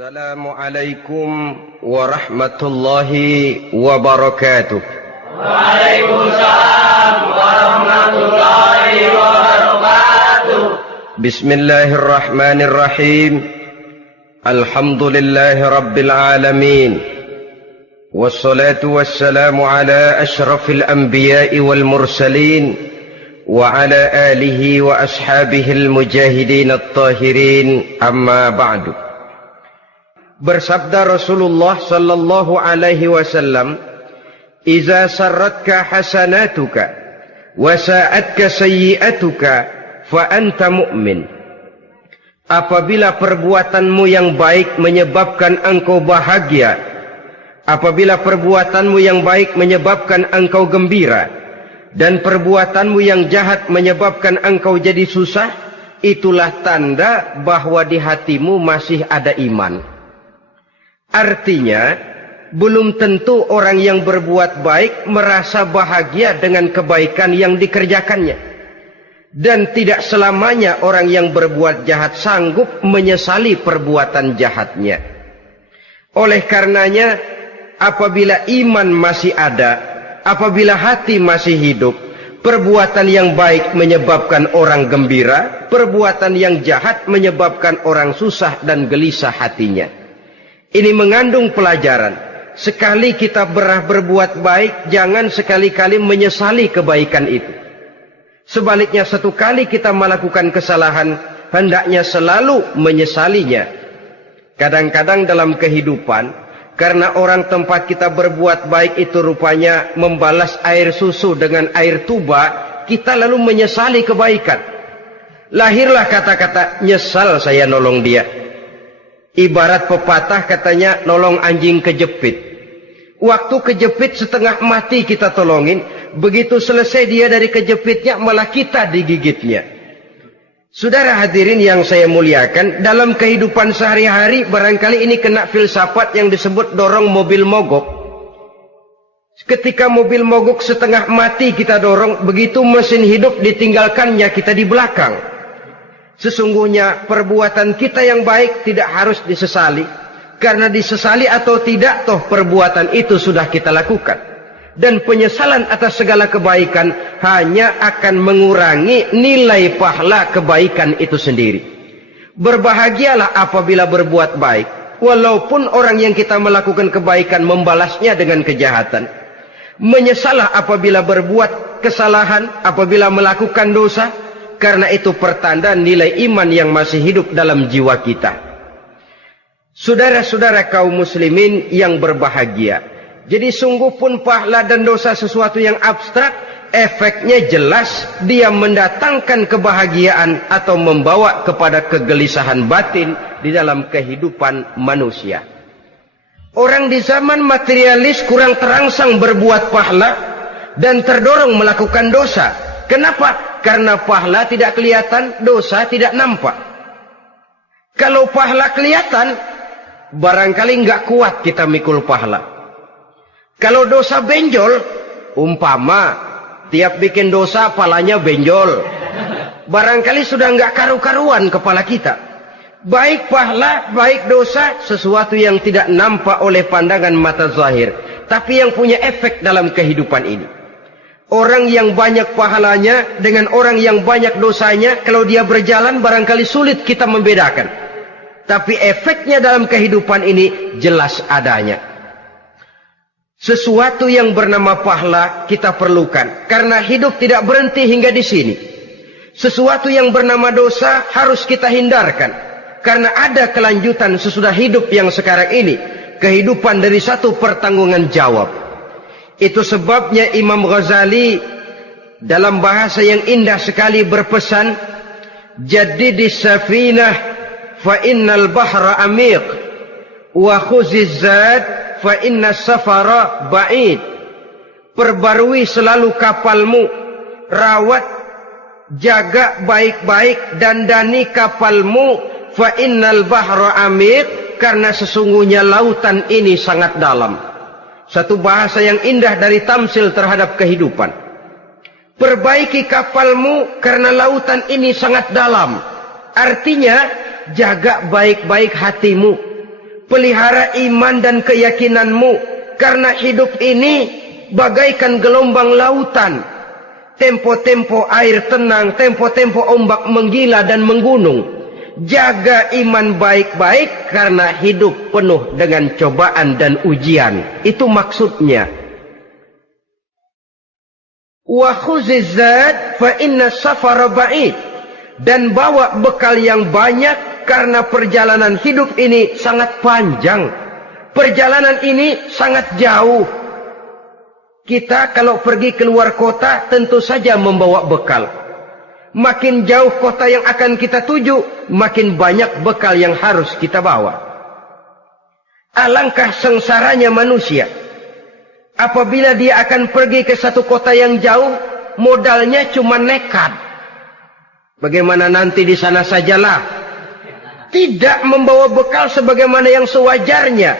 Assalamualaikum warahmatullahi wabarakatuh. Waalaikumsalam warahmatullahi wabarakatuh. Bismillahirrahmanirrahim. Alhamdulillahi rabbil alamin. Wassalatu wassalamu ala ashrafil anbiya'i wal mursalin wa ala alihi wa ashabihil mujahidin at-tahirin, amma ba'du. Bersabda Rasulullah sallallahu alaihi wasallam, "Iza sarratka hasanatuka wa sa'atka sayyi'atuka fa anta mu'min." Apabila perbuatanmu yang baik menyebabkan engkau bahagia, apabila perbuatanmu yang baik menyebabkan engkau gembira, dan perbuatanmu yang jahat menyebabkan engkau jadi susah, itulah tanda bahwa di hatimu masih ada iman. Artinya, belum tentu orang yang berbuat baik merasa bahagia dengan kebaikan yang dikerjakannya. Dan tidak selamanya orang yang berbuat jahat sanggup menyesali perbuatan jahatnya. Oleh karenanya, apabila iman masih ada, apabila hati masih hidup, perbuatan yang baik menyebabkan orang gembira, perbuatan yang jahat menyebabkan orang susah dan gelisah hatinya. Ini mengandung pelajaran. Sekali kita berbuat baik, jangan sekali-kali menyesali kebaikan itu. Sebaliknya, satu kali kita melakukan kesalahan, hendaknya selalu menyesalinya. Kadang-kadang dalam kehidupan, karena orang tempat kita berbuat baik itu rupanya membalas air susu dengan air tuba, kita lalu menyesali kebaikan. Lahirlah kata-kata, "Nyesal saya nolong dia." Ibarat pepatah katanya, nolong anjing kejepit. Waktu kejepit setengah mati kita tolongin, begitu selesai dia dari kejepitnya malah kita digigitnya. Saudara hadirin yang saya muliakan, dalam kehidupan sehari-hari barangkali ini kena filsafat yang disebut dorong mobil mogok. Ketika mobil mogok setengah mati kita dorong, begitu mesin hidup ditinggalkannya kita di belakang. Sesungguhnya perbuatan kita yang baik tidak harus disesali. Karena disesali atau tidak, toh perbuatan itu sudah kita lakukan. Dan penyesalan atas segala kebaikan hanya akan mengurangi nilai pahala kebaikan itu sendiri. Berbahagialah apabila berbuat baik, walaupun orang yang kita melakukan kebaikan membalasnya dengan kejahatan. Menyesalah apabila berbuat kesalahan, apabila melakukan dosa, karena itu pertanda nilai iman yang masih hidup dalam jiwa kita. Saudara-saudara kaum muslimin yang berbahagia, jadi sungguh pun pahala dan dosa sesuatu yang abstrak, efeknya jelas dia mendatangkan kebahagiaan atau membawa kepada kegelisahan batin di dalam kehidupan manusia. Orang di zaman materialis kurang terangsang berbuat pahala dan terdorong melakukan dosa. Kenapa? Karena pahala tidak kelihatan, dosa tidak nampak. Kalau pahala kelihatan, barangkali nggak kuat kita mikul pahala. Kalau dosa benjol, umpama tiap bikin dosa palanya benjol, barangkali sudah nggak karu-karuan kepala kita. Baik pahala, baik dosa, sesuatu yang tidak nampak oleh pandangan mata zahir, tapi yang punya efek dalam kehidupan ini. Orang yang banyak pahalanya dengan orang yang banyak dosanya, kalau dia berjalan barangkali sulit kita membedakan. Tapi efeknya dalam kehidupan ini jelas adanya. Sesuatu yang bernama pahala kita perlukan, karena hidup tidak berhenti hingga di sini. Sesuatu yang bernama dosa harus kita hindarkan, karena ada kelanjutan sesudah hidup yang sekarang ini. Kehidupan dari satu pertanggungan jawab. Itu sebabnya Imam Ghazali dalam bahasa yang indah sekali berpesan, "Jaddidis safinah fa innal bahra amiq wa khuziz zad fa innas safara ba'id." Perbarui selalu kapalmu, rawat, jaga baik-baik, dandani kapalmu, fa innal bahra amiq, karena sesungguhnya lautan ini sangat dalam. Satu bahasa yang indah dari tamsil terhadap kehidupan. Perbaiki kapalmu karena lautan ini sangat dalam. Artinya, jaga baik-baik hatimu. Pelihara iman dan keyakinanmu, karena hidup ini bagaikan gelombang lautan. Tempo-tempo air tenang, tempo-tempo ombak menggila dan menggunung. Jaga iman baik-baik karena hidup penuh dengan cobaan dan ujian. Itu maksudnya. Wa khuziz zad fa inna safara ba'id. Dan bawa bekal yang banyak karena perjalanan hidup ini sangat panjang. Perjalanan ini sangat jauh. Kita kalau pergi keluar kota tentu saja membawa bekal. Makin jauh kota yang akan kita tuju, makin banyak bekal yang harus kita bawa. Alangkah sengsaranya manusia apabila dia akan pergi ke satu kota yang jauh, modalnya cuma nekat. Bagaimana nanti di sana sajalah. Tidak membawa bekal sebagaimana yang sewajarnya.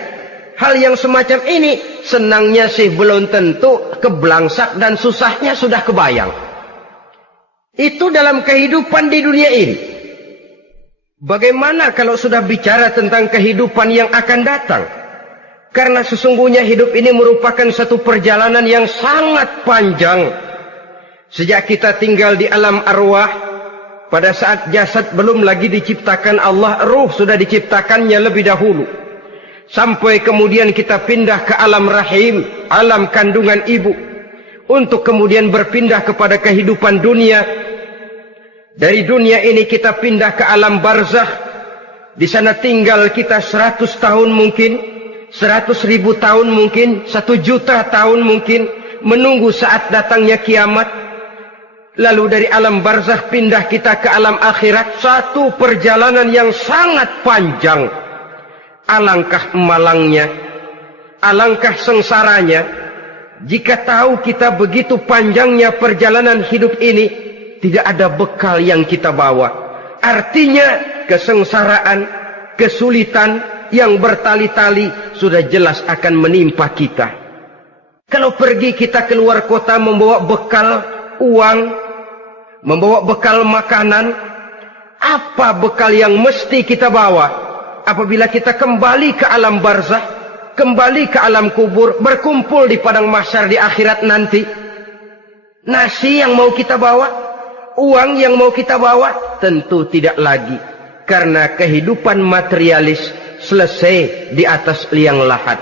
Hal yang semacam ini senangnya sih belum tentu, keblangsak dan susahnya sudah kebayang. Itu dalam kehidupan di dunia ini. Bagaimana kalau sudah bicara tentang kehidupan yang akan datang? Karena sesungguhnya hidup ini merupakan satu perjalanan yang sangat panjang. Sejak kita tinggal di alam arwah, pada saat jasad belum lagi diciptakan Allah, ruh sudah diciptakannya lebih dahulu. Sampai kemudian kita pindah ke alam rahim, alam kandungan ibu. Untuk kemudian berpindah kepada kehidupan dunia. Dari dunia ini kita pindah ke alam barzakh. Di sana tinggal kita 100 tahun mungkin, 100.000 tahun mungkin, 1 juta tahun mungkin, menunggu saat datangnya kiamat. Lalu dari alam barzakh pindah kita ke alam akhirat. Satu perjalanan yang sangat panjang. Alangkah malangnya, alangkah sengsaranya, jika tahu kita begitu panjangnya perjalanan hidup ini, tidak ada bekal yang kita bawa. Artinya kesengsaraan, kesulitan yang bertali-tali sudah jelas akan menimpa kita. Kalau pergi kita keluar kota membawa bekal uang, membawa bekal makanan, apa bekal yang mesti kita bawa? Apabila kita kembali ke alam barzakh, kembali ke alam kubur, berkumpul di padang mahsyar di akhirat nanti, nasi yang mau kita bawa? Uang yang mau kita bawa? Tentu tidak lagi. Karena kehidupan materialis selesai di atas liang lahat.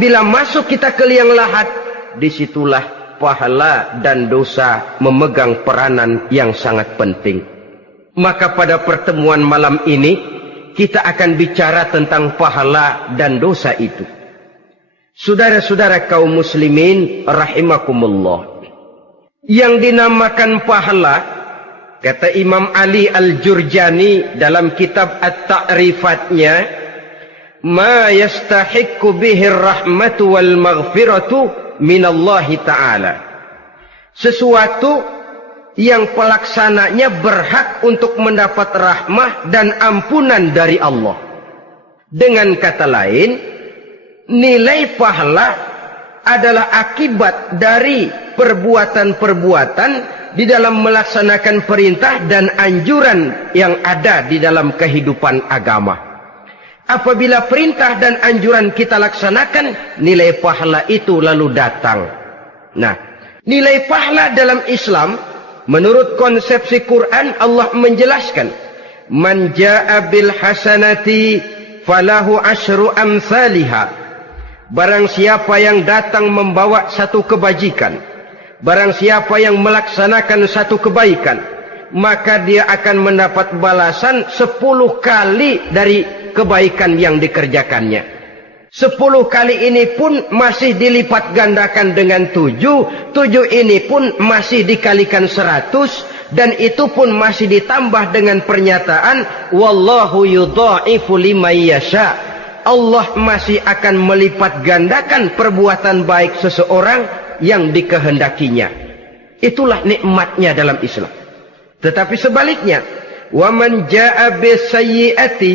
Bila masuk kita ke liang lahat, disitulah pahala dan dosa memegang peranan yang sangat penting. Maka pada pertemuan malam ini, kita akan bicara tentang pahala dan dosa itu. Saudara-saudara kaum muslimin rahimakumullah. Yang dinamakan pahala, kata Imam Ali Al-Jurjani dalam kitab At-Ta'rifatnya, ma yastahiqqu bihi rahmatu wal maghfiratu minallahi ta'ala. Sesuatu yang pelaksananya berhak untuk mendapat rahmah dan ampunan dari Allah. Dengan kata lain, nilai pahala adalah akibat dari perbuatan-perbuatan di dalam melaksanakan perintah dan anjuran yang ada di dalam kehidupan agama. Apabila perintah dan anjuran kita laksanakan, nilai pahala itu lalu datang. Nah, nilai pahala dalam Islam, menurut konsepsi Quran, Allah menjelaskan, man jaa bil hasanati falahu asyru amsalihha. Barang siapa yang datang membawa satu kebajikan, barang siapa yang melaksanakan satu kebaikan, maka dia akan mendapat balasan 10 kali dari kebaikan yang dikerjakannya. 10 kali ini pun masih dilipat gandakan dengan 7. 7 ini pun masih dikalikan 100. Dan itu pun masih ditambah dengan pernyataan, wallahu yudha'ifu liman yasha'. Allah masih akan melipat gandakan perbuatan baik seseorang yang dikehendakinya. Itulah nikmatnya dalam Islam. Tetapi sebaliknya, wa man jaa bisayyi'ati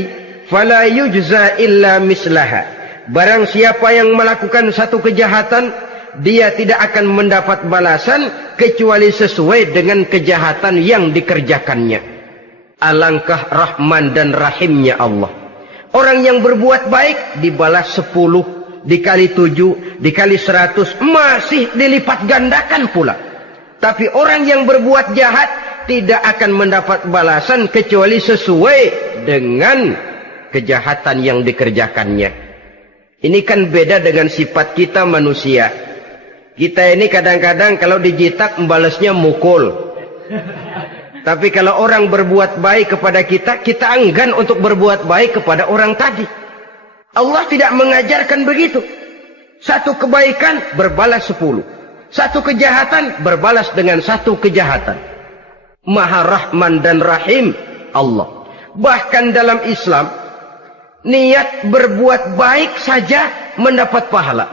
fala yujza illa mislaha. Barang siapa yang melakukan satu kejahatan, dia tidak akan mendapat balasan kecuali sesuai dengan kejahatan yang dikerjakannya. Alangkah rahman dan rahimnya Allah. Orang yang berbuat baik dibalas 10, dikali 7, dikali 100, masih dilipat gandakan pula. Tapi orang yang berbuat jahat tidak akan mendapat balasan kecuali sesuai dengan kejahatan yang dikerjakannya. Ini kan beda dengan sifat kita manusia. Kita ini kadang-kadang kalau dijitak membalasnya mukul. Tapi kalau orang berbuat baik kepada kita, kita enggan untuk berbuat baik kepada orang tadi. Allah tidak mengajarkan begitu. Satu kebaikan berbalas 10. Satu kejahatan berbalas dengan satu kejahatan. Maha Rahman dan Rahim Allah. Bahkan dalam Islam, niat berbuat baik saja mendapat pahala.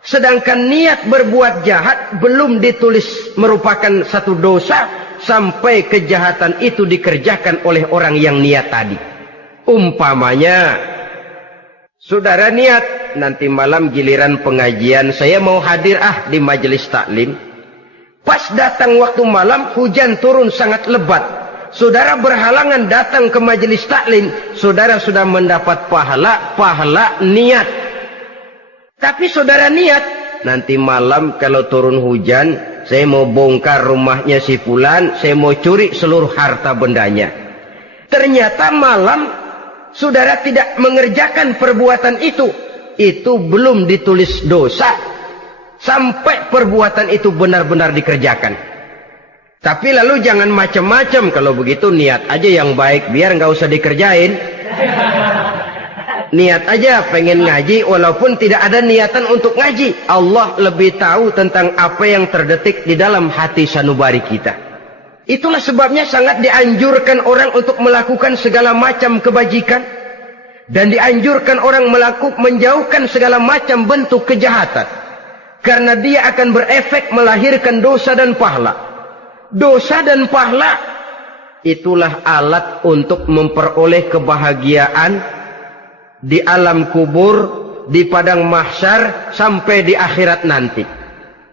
Sedangkan niat berbuat jahat belum ditulis merupakan satu dosa sampai kejahatan itu dikerjakan oleh orang yang niat tadi. Umpamanya, saudara niat nanti malam giliran pengajian saya mau hadir di majelis taklim. Pas datang waktu malam hujan turun sangat lebat. Saudara berhalangan datang ke majelis taklim, saudara sudah mendapat pahala niat. Tapi saudara niat, nanti malam kalau turun hujan, saya mau bongkar rumahnya si fulan, saya mau curi seluruh harta bendanya. Ternyata malam saudara tidak mengerjakan perbuatan itu belum ditulis dosa sampai perbuatan itu benar-benar dikerjakan. Tapi lalu jangan macam-macam, kalau begitu niat aja yang baik biar nggak usah dikerjain. Niat aja pengen ngaji walaupun tidak ada niatan untuk ngaji. Allah lebih tahu tentang apa yang terdetik di dalam hati sanubari kita. Itulah sebabnya sangat dianjurkan orang untuk melakukan segala macam kebajikan. Dan dianjurkan orang menjauhkan segala macam bentuk kejahatan. Karena dia akan berefek melahirkan dosa dan pahala. Dosa dan pahala itulah alat untuk memperoleh kebahagiaan di alam kubur, di padang mahsyar, sampai di akhirat nanti.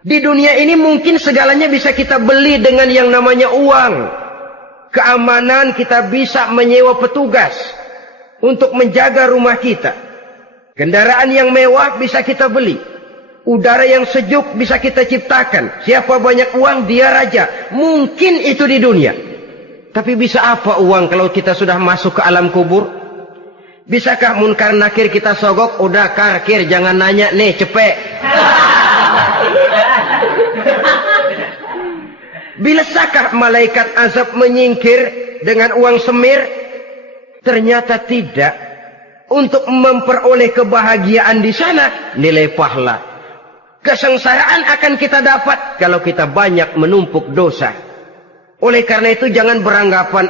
Di dunia ini mungkin segalanya bisa kita beli dengan yang namanya uang. Keamanan kita bisa menyewa petugas untuk menjaga rumah kita. Kendaraan yang mewah bisa kita beli. Udara yang sejuk bisa kita ciptakan. Siapa banyak uang dia raja. Mungkin itu di dunia. Tapi bisa apa uang kalau kita sudah masuk ke alam kubur? Bisakah munkar nakir kita sogok? Udah karkir, jangan nanya nih, cepet. Bisakah malaikat azab menyingkir dengan uang semir? Ternyata tidak. Untuk memperoleh kebahagiaan di sana, nilai pahala. Kesengsaraan akan kita dapat kalau kita banyak menumpuk dosa. Oleh karena itu jangan beranggapan,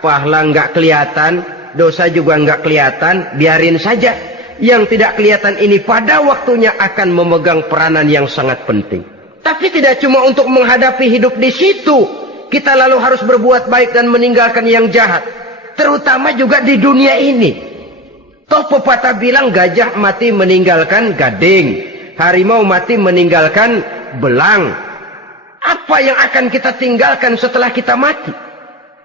pahala nggak kelihatan, dosa juga nggak kelihatan, biarin saja. Yang tidak kelihatan ini pada waktunya akan memegang peranan yang sangat penting. Tapi tidak cuma untuk menghadapi hidup di situ, kita lalu harus berbuat baik dan meninggalkan yang jahat. Terutama juga di dunia ini. Toh pepatah bilang gajah mati meninggalkan gading, harimau mati meninggalkan belang. Apa yang akan kita tinggalkan setelah kita mati?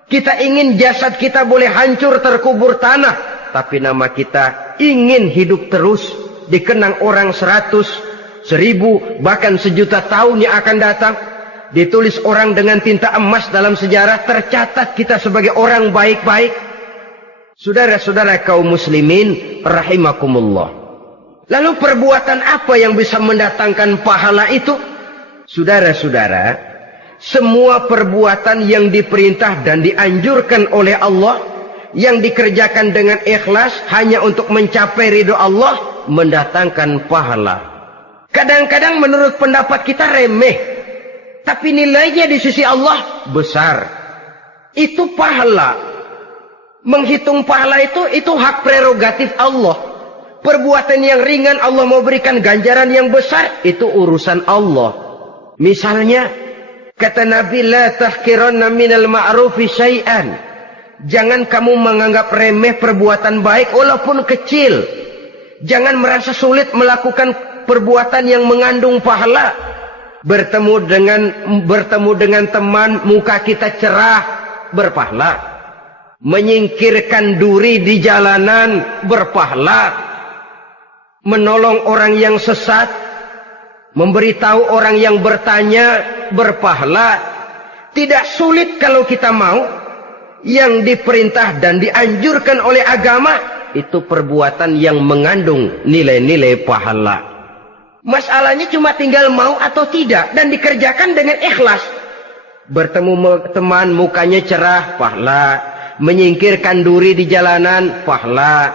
Kita ingin jasad kita boleh hancur terkubur tanah, tapi nama kita ingin hidup terus, dikenang orang 100, 1000, bahkan 1.000.000 tahun yang akan datang. Ditulis orang dengan tinta emas dalam sejarah, tercatat kita sebagai orang baik-baik. Saudara-saudara kaum muslimin rahimakumullah. Lalu perbuatan apa yang bisa mendatangkan pahala itu? Saudara-saudara, semua perbuatan yang diperintah dan dianjurkan oleh Allah, yang dikerjakan dengan ikhlas hanya untuk mencapai ridho Allah, mendatangkan pahala. Kadang-kadang menurut pendapat kita remeh, tapi nilainya di sisi Allah besar. Itu pahala. Menghitung pahala itu hak prerogatif Allah. Perbuatan yang ringan Allah mau berikan ganjaran yang besar, itu urusan Allah. Misalnya, kata Nabi, la tahkiranna minal ma'rufi syai'an. Jangan kamu menganggap remeh perbuatan baik walaupun kecil. Jangan merasa sulit melakukan perbuatan yang mengandung pahala. Bertemu dengan teman, muka kita cerah, berpahala. menyingkirkan duri di jalanan berpahala, menolong orang yang sesat, memberitahu orang yang bertanya berpahala. Tidak sulit kalau kita mau. Yang diperintah dan dianjurkan oleh agama itu perbuatan yang mengandung nilai-nilai pahala. Masalahnya cuma tinggal mau atau tidak dan dikerjakan dengan ikhlas. Bertemu teman mukanya cerah, pahala. Menyingkirkan duri di jalanan, pahala.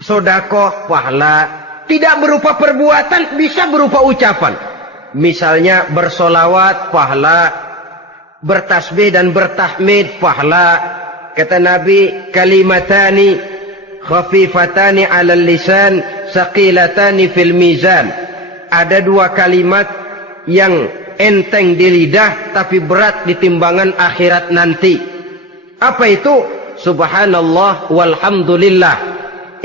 Sedekah, pahala. Tidak berupa perbuatan, bisa berupa ucapan. Misalnya bersolawat, pahala. Bertasbih dan bertahmid, pahala. Kata Nabi, kalimatani khafifatani 'alal lisan saqilatani fil mizan. Ada dua kalimat yang enteng di lidah tapi berat di timbangan akhirat nanti. Apa itu? Subhanallah walhamdulillah.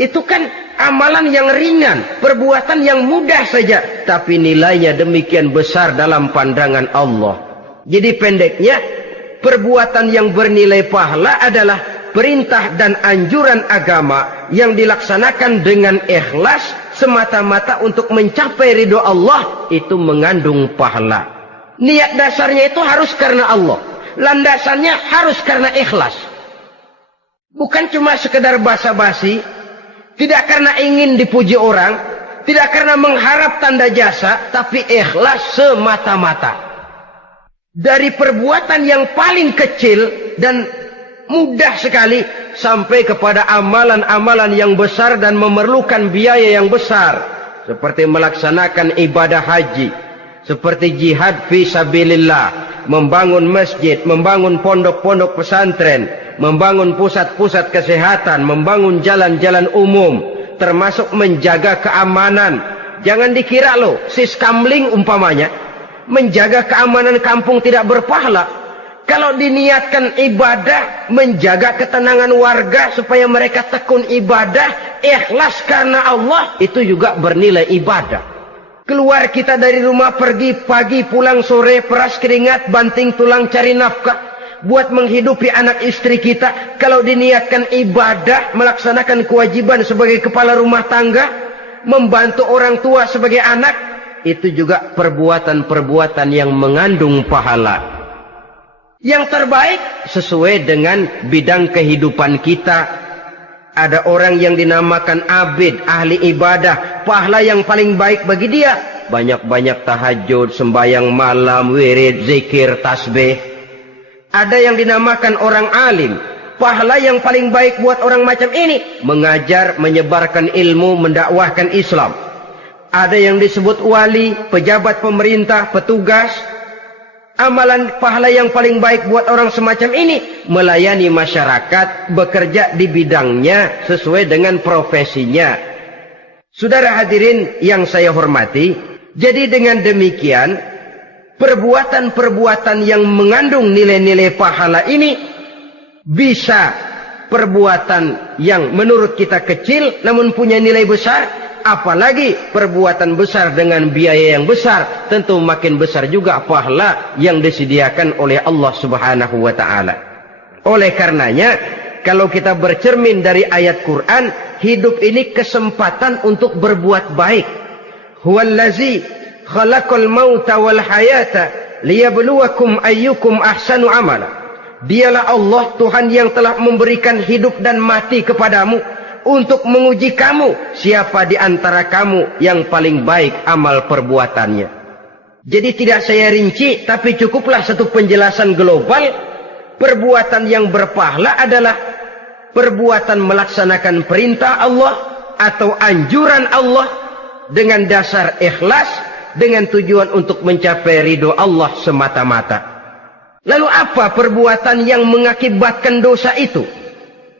Itu kan amalan yang ringan, perbuatan yang mudah saja, tapi nilainya demikian besar dalam pandangan Allah. Jadi pendeknya, perbuatan yang bernilai pahala adalah perintah dan anjuran agama yang dilaksanakan dengan ikhlas semata-mata untuk mencapai ridho Allah, itu mengandung pahala. Niat dasarnya itu harus karena Allah. Landasannya harus karena ikhlas. Bukan cuma sekedar basa-basi, tidak karena ingin dipuji orang, tidak karena mengharap tanda jasa, tapi ikhlas semata-mata. Dari perbuatan yang paling kecil dan mudah sekali sampai kepada amalan-amalan yang besar dan memerlukan biaya yang besar, seperti melaksanakan ibadah haji, seperti jihad fi sabilillah, membangun masjid, membangun pondok-pondok pesantren, membangun pusat-pusat kesehatan, membangun jalan-jalan umum, termasuk menjaga keamanan. Jangan dikira loh, siskamling umpamanya, menjaga keamanan kampung tidak berpahala. Kalau diniatkan ibadah, menjaga ketenangan warga supaya mereka tekun ibadah, ikhlas karena Allah, itu juga bernilai ibadah. Keluar kita dari rumah, pergi pagi, pulang sore, peras keringat, banting tulang cari nafkah buat menghidupi anak istri kita. Kalau diniatkan ibadah, melaksanakan kewajiban sebagai kepala rumah tangga, membantu orang tua sebagai anak, itu juga perbuatan-perbuatan yang mengandung pahala. Yang terbaik sesuai dengan bidang kehidupan kita. Ada orang yang dinamakan abid, ahli ibadah, pahala yang paling baik bagi dia, banyak-banyak tahajud, sembahyang malam, wirid, zikir, tasbih. Ada yang dinamakan orang alim, pahala yang paling baik buat orang macam ini, mengajar, menyebarkan ilmu, mendakwahkan Islam. Ada yang disebut wali, pejabat pemerintah, petugas. Amalan pahala yang paling baik buat orang semacam ini, melayani masyarakat, bekerja di bidangnya sesuai dengan profesinya. Saudara hadirin yang saya hormati, jadi dengan demikian, perbuatan-perbuatan yang mengandung nilai-nilai pahala ini bisa perbuatan yang menurut kita kecil namun punya nilai besar. Apalagi perbuatan besar dengan biaya yang besar, tentu makin besar juga pahala yang disediakan oleh Allah Subhanahu wa ta'ala. Oleh karenanya, kalau kita bercermin dari ayat Quran, hidup ini kesempatan untuk berbuat baik. Huwallazi khalaqal mauta wal hayata liyabluwakum ayyukum ahsanu amala. Dialah Allah, Tuhan yang telah memberikan hidup dan mati kepadamu, untuk menguji kamu, siapa di antara kamu yang paling baik amal perbuatannya. Jadi tidak saya rinci, tapi cukuplah satu penjelasan global. Perbuatan yang berpahala adalah perbuatan melaksanakan perintah Allah atau anjuran Allah dengan dasar ikhlas, dengan tujuan untuk mencapai ridho Allah semata-mata. Lalu apa perbuatan yang mengakibatkan dosa itu?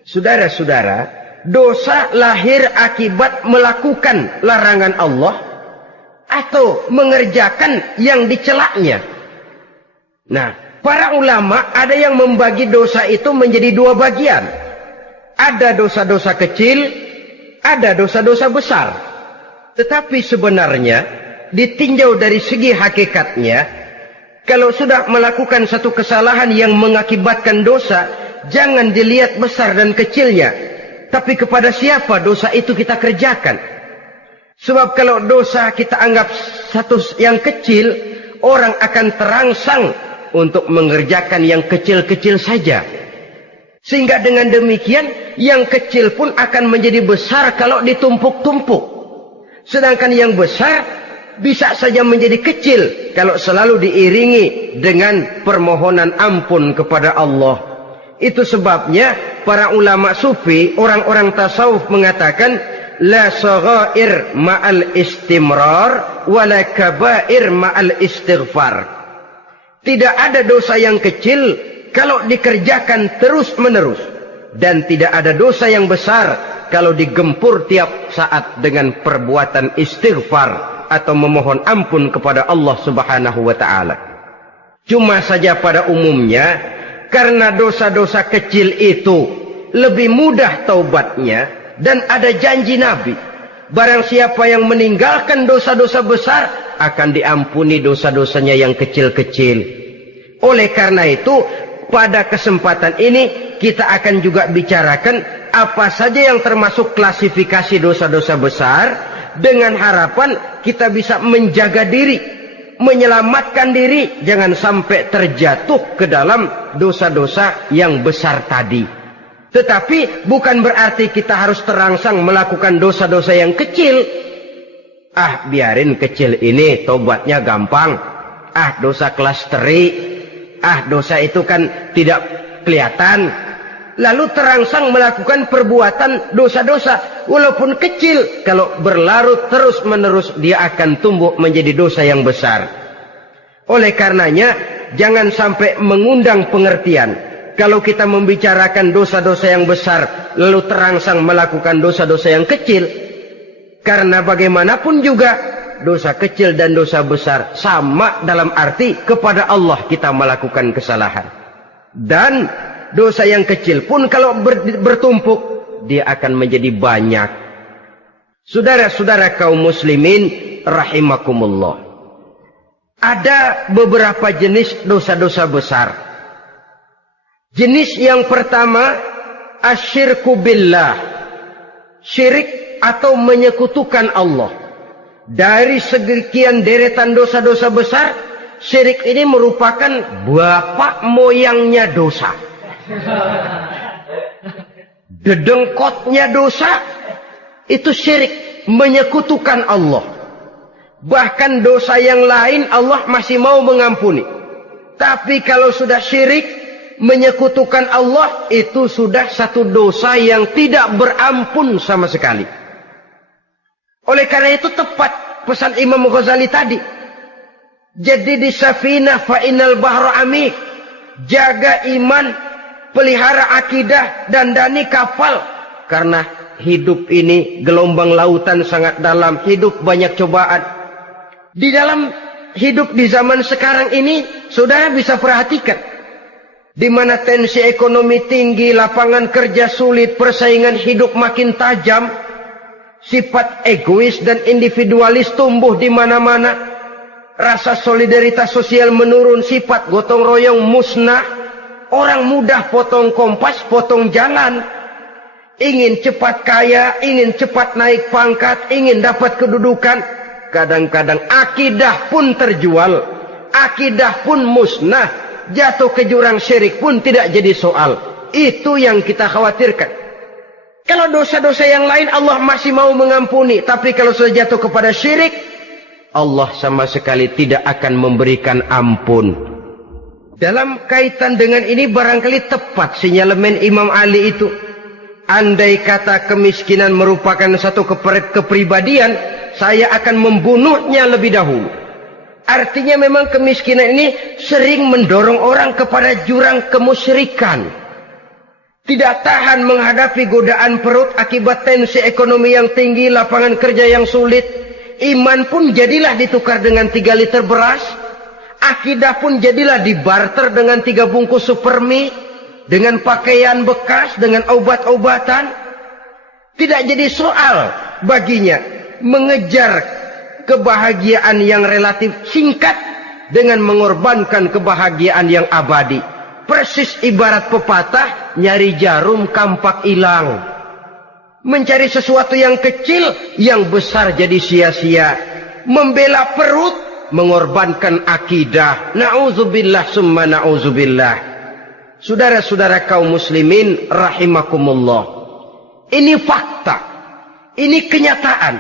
Saudara-saudara, dosa lahir akibat melakukan larangan Allah atau mengerjakan yang dicelaknya. Nah, para ulama ada yang membagi dosa itu menjadi dua bagian. Ada dosa-dosa kecil, ada dosa-dosa besar. Tetapi sebenarnya ditinjau dari segi hakikatnya, kalau sudah melakukan satu kesalahan yang mengakibatkan dosa, jangan dilihat besar dan kecilnya, tapi kepada siapa dosa itu kita kerjakan. Sebab kalau dosa kita anggap satu yang kecil, orang akan terangsang untuk mengerjakan yang kecil-kecil saja. Sehingga dengan demikian, yang kecil pun akan menjadi besar kalau ditumpuk-tumpuk. Sedangkan yang besar bisa saja menjadi kecil kalau selalu diiringi dengan permohonan ampun kepada Allah. Itu sebabnya para ulama sufi, orang-orang tasawuf mengatakan, la saghair ma'al istimrar wala kabair ma'al istighfar. Tidak ada dosa yang kecil kalau dikerjakan terus-menerus, dan tidak ada dosa yang besar kalau digempur tiap saat dengan perbuatan istighfar atau memohon ampun kepada Allah Subhanahu wa taala. Cuma saja pada umumnya, karena dosa-dosa kecil itu lebih mudah taubatnya, dan ada janji Nabi, barang siapa yang meninggalkan dosa-dosa besar akan diampuni dosa-dosanya yang kecil-kecil. Oleh karena itu, pada kesempatan ini kita akan juga bicarakan apa saja yang termasuk klasifikasi dosa-dosa besar, dengan harapan kita bisa menjaga diri, menyelamatkan diri, jangan sampai terjatuh ke dalam dosa-dosa yang besar tadi. Tetapi bukan berarti kita harus terangsang melakukan dosa-dosa yang kecil. Ah, biarin kecil ini, tobatnya gampang. Ah, dosa kelas teri. Ah, dosa itu kan tidak kelihatan. Lalu terangsang melakukan perbuatan dosa-dosa walaupun kecil, kalau berlarut terus-menerus dia akan tumbuh menjadi dosa yang besar. Oleh karenanya jangan sampai mengundang pengertian kalau kita membicarakan dosa-dosa yang besar lalu terangsang melakukan dosa-dosa yang kecil, karena bagaimanapun juga dosa kecil dan dosa besar sama dalam arti kepada Allah kita melakukan kesalahan. Dan dosa yang kecil pun kalau bertumpuk, dia akan menjadi banyak. Saudara-saudara kaum muslimin rahimakumullah, ada beberapa jenis dosa-dosa besar. Jenis yang pertama, asyirku billah, syirik atau menyekutukan Allah. Dari sekian deretan dosa-dosa besar, syirik ini merupakan bapak moyangnya dosa. Dedengkotnya dosa itu syirik, menyekutukan Allah. Bahkan dosa yang lain Allah masih mau mengampuni, tapi kalau sudah syirik, menyekutukan Allah, itu sudah satu dosa yang tidak berampun sama sekali. Oleh karena itu tepat pesan Imam Ghazali tadi, jadi di safinah fa innal bahra amik, jaga iman, pelihara akidah, dandani kapal, karena hidup ini gelombang lautan sangat dalam, hidup banyak cobaan. Di dalam hidup di zaman sekarang ini, saudara bisa perhatikan, di mana tensi ekonomi tinggi, lapangan kerja sulit, persaingan hidup makin tajam, sifat egois dan individualis tumbuh di mana-mana, rasa solidaritas sosial menurun, sifat gotong royong musnah. Orang mudah potong kompas, potong jalan. Ingin cepat kaya, ingin cepat naik pangkat, ingin dapat kedudukan. Kadang-kadang akidah pun terjual, akidah pun musnah, jatuh ke jurang syirik pun tidak jadi soal. Itu yang kita khawatirkan. Kalau dosa-dosa yang lain Allah masih mau mengampuni, tapi kalau sudah jatuh kepada syirik, Allah sama sekali tidak akan memberikan ampun. Dalam kaitan dengan ini barangkali tepat sinyalemen Imam Ali itu. Andai kata kemiskinan merupakan satu kepribadian, saya akan membunuhnya lebih dahulu. Artinya memang kemiskinan ini sering mendorong orang kepada jurang kemusyrikan. Tidak tahan menghadapi godaan perut akibat tensi ekonomi yang tinggi, lapangan kerja yang sulit. Iman pun jadilah ditukar dengan 3 liter beras. Akidah pun jadilah dibarter dengan 3 bungkus supermi, dengan pakaian bekas, dengan obat-obatan. Tidak jadi soal baginya mengejar kebahagiaan yang relatif singkat dengan mengorbankan kebahagiaan yang abadi. Persis ibarat pepatah, nyari jarum kampak hilang. Mencari sesuatu yang kecil, yang besar jadi sia-sia. Membela perut, mengorbankan akidah. Na'udzubillah summa na'udzubillah. Saudara-saudara kaum muslimin rahimakumullah. Ini fakta. Ini kenyataan.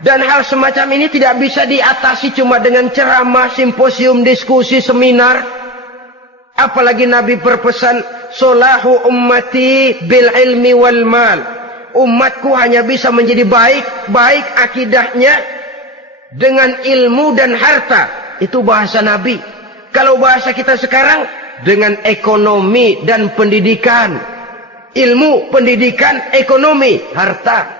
Dan hal semacam ini tidak bisa diatasi cuma dengan ceramah, simposium, diskusi, seminar. Apalagi Nabi berpesan, solahu ummati bil ilmi wal mal. Umatku hanya bisa menjadi baik akidahnya dengan ilmu dan harta. Itu bahasa Nabi. Kalau bahasa kita sekarang, dengan ekonomi dan pendidikan. Ilmu, pendidikan, ekonomi, harta.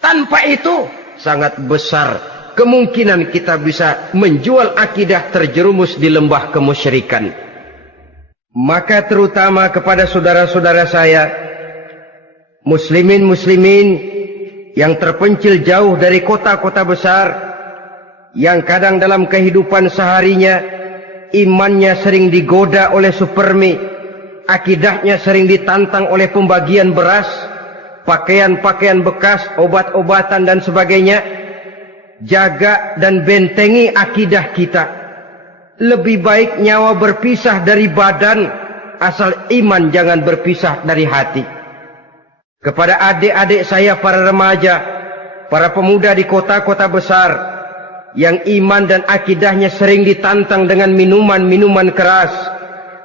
Tanpa itu sangat besar kemungkinan kita bisa menjual akidah terjerumus di lembah kemusyrikan. Maka terutama kepada saudara-saudara saya, muslimin yang terpencil jauh dari kota-kota besar, yang kadang dalam kehidupan seharinya imannya sering digoda oleh supermi, akidahnya sering ditantang oleh pembagian beras, pakaian-pakaian bekas, obat-obatan dan sebagainya. Jaga dan bentengi akidah kita. Lebih baik nyawa berpisah dari badan, asal iman jangan berpisah dari hati. Kepada adik-adik saya para remaja, para pemuda di kota-kota besar, yang iman dan akidahnya sering ditantang dengan minuman-minuman keras,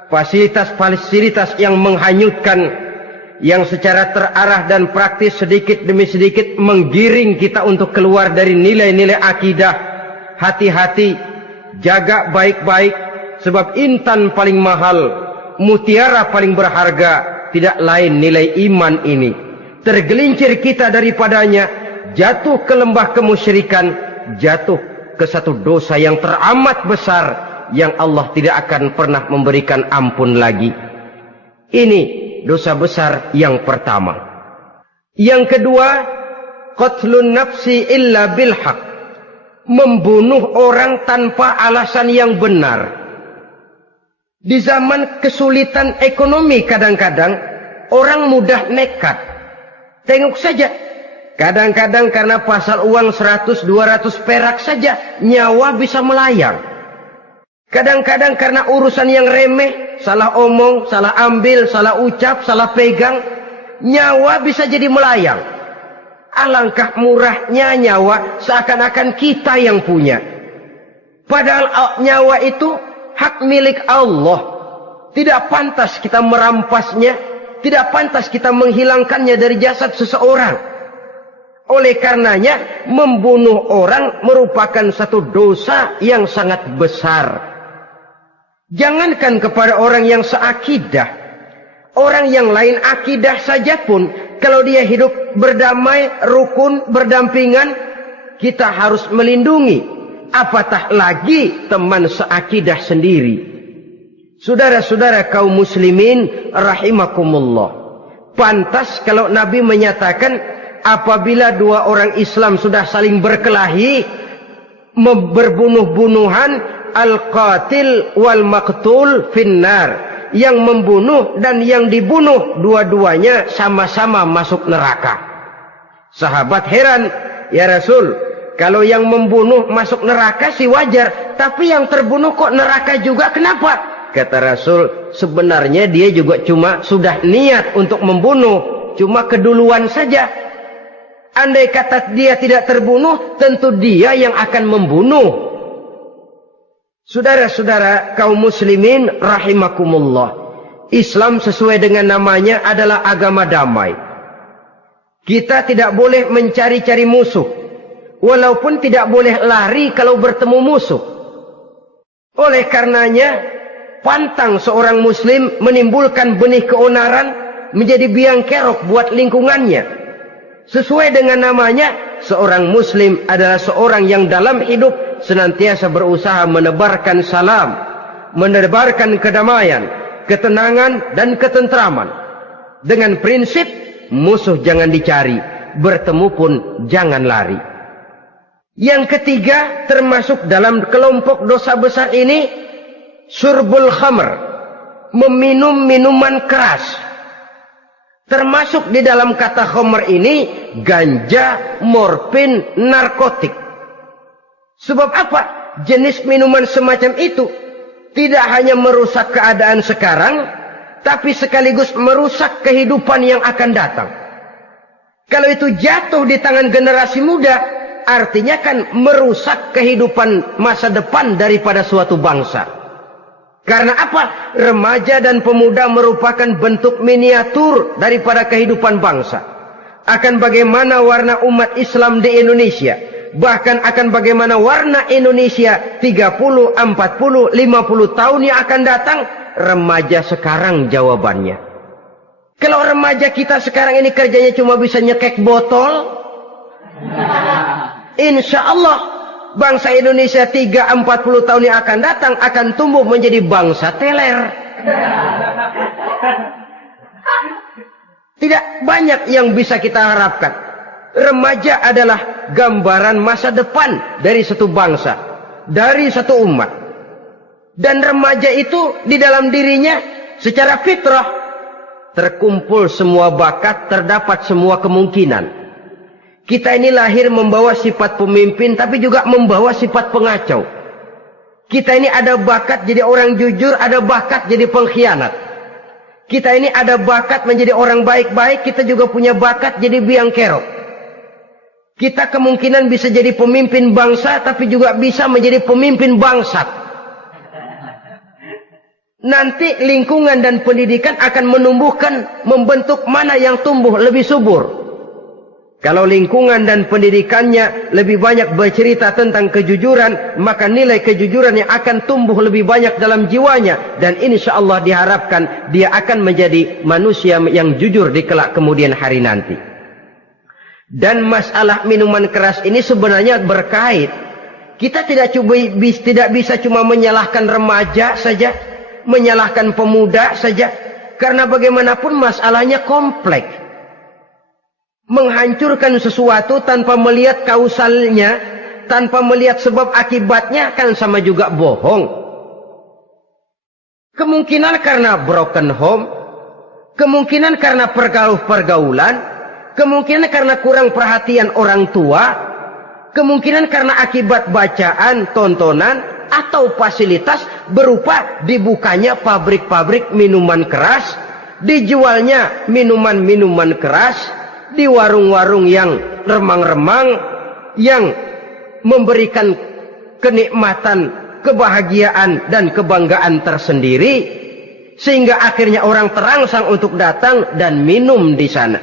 fasilitas-fasilitas yang menghanyutkan, yang secara terarah dan praktis sedikit demi sedikit menggiring kita untuk keluar dari nilai-nilai akidah. Hati-hati, jaga baik-baik, sebab intan paling mahal, mutiara paling berharga, tidak lain nilai iman ini. Tergelincir kita daripadanya, jatuh ke lembah kemusyrikan, jatuh ke satu dosa yang teramat besar, yang Allah tidak akan pernah memberikan ampun lagi. Ini dosa besar yang pertama. Yang kedua, qatlun nafsi illa bil haq. Membunuh orang tanpa alasan yang benar. Di zaman kesulitan ekonomi kadang-kadang orang mudah nekat. Tengok saja. Kadang-kadang karena pasal uang 100-200 perak saja nyawa bisa melayang. Kadang-kadang karena urusan yang remeh, salah omong, salah ambil, salah ucap, salah pegang, nyawa bisa jadi melayang. Alangkah murahnya nyawa, seakan-akan kita yang punya. Padahal nyawa itu hak milik Allah. Tidak pantas kita merampasnya, tidak pantas kita menghilangkannya dari jasad seseorang. Oleh karenanya, membunuh orang merupakan satu dosa yang sangat besar. Jangankan kepada orang yang seakidah, orang yang lain akidah saja pun, kalau dia hidup berdamai, rukun, berdampingan, kita harus melindungi. Apatah lagi teman seakidah sendiri. Saudara-saudara kaum muslimin rahimakumullah. Pantas kalau Nabi menyatakan, apabila dua orang Islam sudah saling berkelahi, berbunuh-bunuhan, al-qatil wal maqtul finnar. Yang membunuh dan yang dibunuh, dua-duanya sama-sama masuk neraka. Sahabat heran, ya Rasul, kalau yang membunuh masuk neraka sih wajar, tapi yang terbunuh kok neraka juga, kenapa? Kata Rasul, sebenarnya dia juga cuma sudah niat untuk membunuh, cuma keduluan saja. Andai kata dia tidak terbunuh, tentu dia yang akan membunuh. Saudara-saudara kaum muslimin rahimakumullah. Islam sesuai dengan namanya adalah agama damai. Kita tidak boleh mencari-cari musuh. Walaupun tidak boleh lari kalau bertemu musuh. Oleh karenanya, pantang seorang muslim menimbulkan benih keonaran menjadi biang kerok buat lingkungannya. Sesuai dengan namanya, seorang muslim adalah seorang yang dalam hidup senantiasa berusaha menebarkan salam, menebarkan kedamaian, ketenangan dan ketentraman. Dengan prinsip musuh jangan dicari, bertemu pun jangan lari. Yang ketiga, termasuk dalam kelompok dosa besar ini, syurbul khamr, meminum minuman keras. Termasuk di dalam kata khamr ini ganja, morfin, narkotik. Sebab apa? Jenis minuman semacam itu tidak hanya merusak keadaan sekarang, tapi sekaligus merusak kehidupan yang akan datang. Kalau itu jatuh di tangan generasi muda, artinya kan merusak kehidupan masa depan daripada suatu bangsa. Karena apa? Remaja dan pemuda merupakan bentuk miniatur daripada kehidupan bangsa. Akan bagaimana warna umat Islam di Indonesia. Bahkan akan bagaimana warna Indonesia 30, 40, 50 tahun yang akan datang. Remaja sekarang jawabannya. Kalau remaja kita sekarang ini kerjanya cuma bisa nyekek botol, insya Allah bangsa Indonesia 30-40 tahun yang akan datang akan tumbuh menjadi bangsa teler. Tidak banyak yang bisa kita harapkan. Remaja adalah gambaran masa depan dari satu bangsa, dari satu umat. Dan remaja itu di dalam dirinya secara fitrah terkumpul semua bakat, terdapat semua kemungkinan. Kita ini lahir membawa sifat pemimpin, tapi juga membawa sifat pengacau. Kita ini ada bakat jadi orang jujur, ada bakat jadi pengkhianat. Kita ini ada bakat menjadi orang baik-baik, kita juga punya bakat jadi biang kerok. Kita kemungkinan bisa jadi pemimpin bangsa, tapi juga bisa menjadi pemimpin bangsat. Nanti lingkungan dan pendidikan akan menumbuhkan, membentuk mana yang tumbuh lebih subur. Kalau lingkungan dan pendidikannya lebih banyak bercerita tentang kejujuran, maka nilai kejujuran yang akan tumbuh lebih banyak dalam jiwanya. Dan insya Allah diharapkan dia akan menjadi manusia yang jujur di kelak kemudian hari nanti. Dan masalah minuman keras ini sebenarnya berkait. Kita tidak bisa cuma menyalahkan remaja saja, menyalahkan pemuda saja. Karena bagaimanapun masalahnya kompleks. Menghancurkan sesuatu tanpa melihat kausalnya, tanpa melihat sebab akibatnya kan sama juga bohong. Kemungkinan karena broken home, kemungkinan karena pergaulan, kemungkinan karena kurang perhatian orang tua, kemungkinan karena akibat bacaan, tontonan, atau fasilitas berupa dibukanya pabrik-pabrik minuman keras, dijualnya minuman-minuman keras, di warung-warung yang remang-remang, yang memberikan kenikmatan, kebahagiaan dan kebanggaan tersendiri, sehingga akhirnya orang terangsang untuk datang dan minum di sana.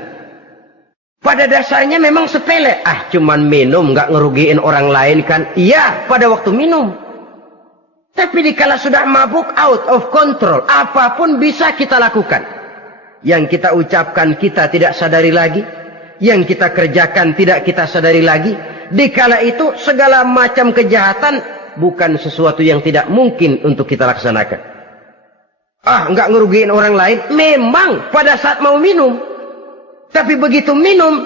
Pada dasarnya memang sepele, cuman minum nggak ngerugiin orang lain kan? Iya, pada waktu minum. Tapi dikala sudah mabuk, out of control, apapun bisa kita lakukan. Yang kita ucapkan kita tidak sadari lagi, yang kita kerjakan tidak kita sadari lagi. Dikala itu segala macam kejahatan bukan sesuatu yang tidak mungkin untuk kita laksanakan. Nggak ngerugiin orang lain, memang pada saat mau minum. Tapi begitu minum,